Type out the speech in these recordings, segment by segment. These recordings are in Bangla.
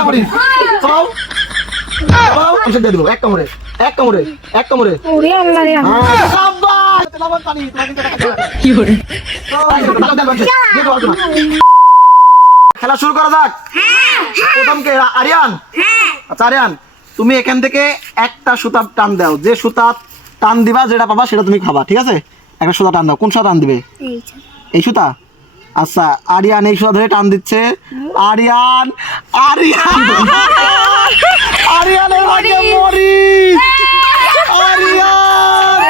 কামড়ি চাও চাও আমি দিয়ে দেব এক কামড়ে এক কামড়ে এক কামড়ে ওরে আল্লাহ রে শাবাশ লবণ পানি তোমাকে টাকা কি করে খেলা শুরু করা যাক। প্রথম কে? আরিয়ান। আচ্ছা আরিয়ান, তুমি এখান থেকে একটা সুতা টান দাও, যে সুতা টান দিবা যেটা পাবা সেটা তুমি খাবা, ঠিক আছে? একটা সুতা টান দাও, কোন সুতা টান দিবে? এই সুতা। আচ্ছা আরিয়ান এই সুতা ধরে টান দিচ্ছে। আরিয়ান আরিয়ান আরিয়ানের ভাগ্যে মরিচ। আরিয়ান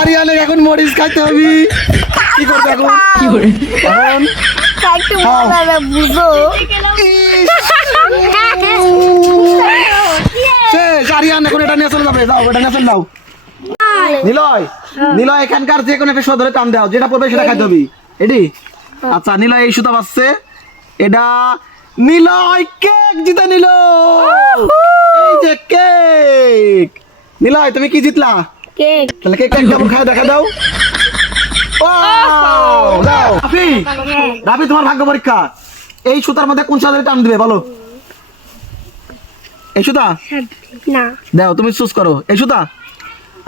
আরিয়ানের এখন মরিচ খাইতে হবে। কি করবে এখন? কি করে এখন একটু বলা বুঝো শেষ। আরিয়ান এখন এটা নিয়ে চলে যাবে, যাও এটা নিয়ে চলে যাও। নিলয় নিলয় এখানকার যে কোনো একটা সুতা ধরে টান দাও, যেটা পড়বে সেটা খাইতে হবে। এডি? আচ্ছা নিলয় এই সুতা বাজছে, এটা নিলয় কেক জিতে নিল। এই যে কেক। নিলয় তুমি কি জিতলা? কেক তাহলে কেক কেমন খায় দেখা দাও। দাও রাফি, রাফি তোমার ভাগ্য পরীক্ষা। এই সুতার মধ্যে কোন সুতা টান দিবে বলো? এই সুতা না দাও, তুমি চুজ করো। এই সুতা।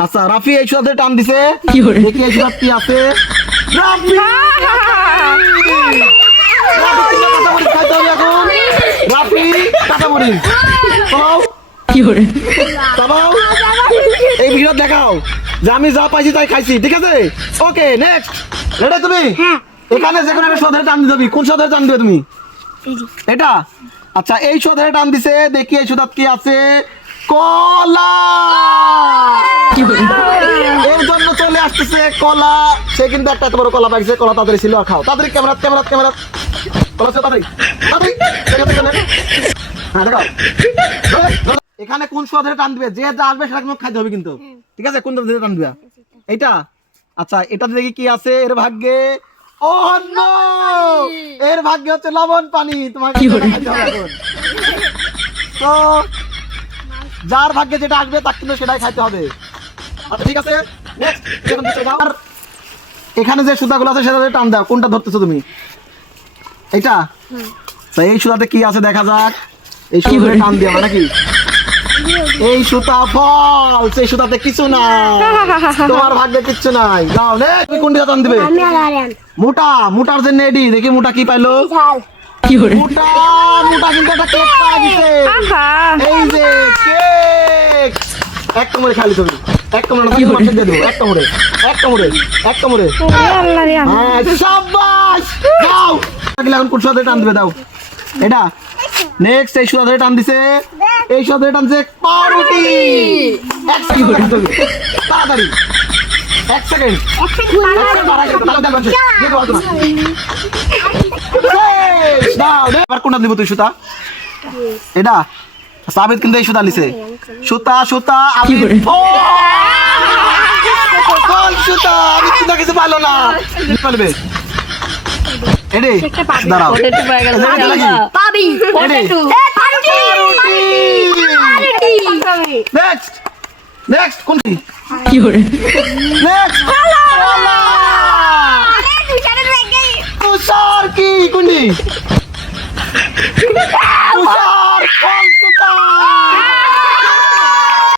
আচ্ছা রাফি এই সুতা টান দিছে, কি করে দেখি এই সুতা কি আছে। রাফি খাইতে হবে এখন। রাফি কাঁচামরিচ চাবাও কি করে চাবাও। এই ভিডিও দেখাও যে আমি যা পাইছি তাই খাইছি, ঠিক আছে? Okay next. রেডি তুমি? এখানে যে কোনো একটা সুতা টান দিতে হবে, কোন সুতা টান দিবে তুমি? এটা। আচ্ছা এই সুতা টান দিছে, দেখি এই সুতা কি আছে। কলা। কি করে এর জন্য চলে আসতেছে কলা। সে কিন্তু একটা এত বড় কলা পাইছে, কলা তাড়াতাড়ি ছিল আর খাও তাড়াতাড়ি। ক্যামেরা ক্যামেরা ক্যামেরা কলা ছিল তাড়াতাড়ি তাড়াতাড়ি। হ্যাঁ দেখাও। এখানে কোন সুতা টান দিবে, যে যা আসবে সেটা কিন্তু খাইতে হবে কিন্তু, ঠিক আছে? কোন সুতা টান দিবে? এইটা। আচ্ছা এটাতে দেখি কি আছে এর ভাগ্যে। ও নো, এর ভাগ্যে হচ্ছে লবণ পানি। তোমাকে খাইতে হবে এখন। তো যার ভাগ্যে যেটা আসবে তাকে কিন্তু সেটাই খাইতে হবে। আচ্ছা ঠিক আছে নেক্সট। আর এখানে যে সুতাগুলো আছে সেটা টান দাও, কোনটা ধরতেছো তুমি? এইটা। তো এই সুতাতে কি আছে দেখা যাক। এই সুতা টান দিও নাকি? এই সুতা ফলস, এই সুতাতে কিছু নাই, তোমার ভাগ্যে কিচ্ছু নাই। যাও নেক্সট। তুমি কোনটা টান দিবে? আমি আর আরিয়ান মোটা। মোটার জন্য এডি, দেখি মোটা কি পাইলো। ঝাল কি করে মোটা মোটা কিন্তু একটা কেক পাওয়া গেছে। এই যে কেক। এক কামড়ে খালি তুমি, এক কামড়ে দিয়ে দেবো। এক কামড়ে এক কামড়ে এক কামড়ে। ওরে আল্লাহ রে হ্যাঁ শাবাশ। দাও এখন কোন সুতা টান দিবে? দাও এটা। নেক্সট এই সুতা ধরে টান দিছে, এই সুতা ধরে টানছে পাউরুটি। এক সেকেন্ড তাড়াতাড়ি, এক সেকেন্ড। এবার কোনটা দিব তুই সুতা? এটা। সাবিত কিন্তু এই সুতা নিছে। সুতা সুতা কি করে কোন সুতা? আমি সুতা কিছু পাইলো না। পারবে এডি? দাঁড়াও পাবি এডি। পাউরুটি নেক্সট নেক্সট কোনটি? কি করে নেক্সট কলা। তুষার কি কোনটি? তুষার কলা।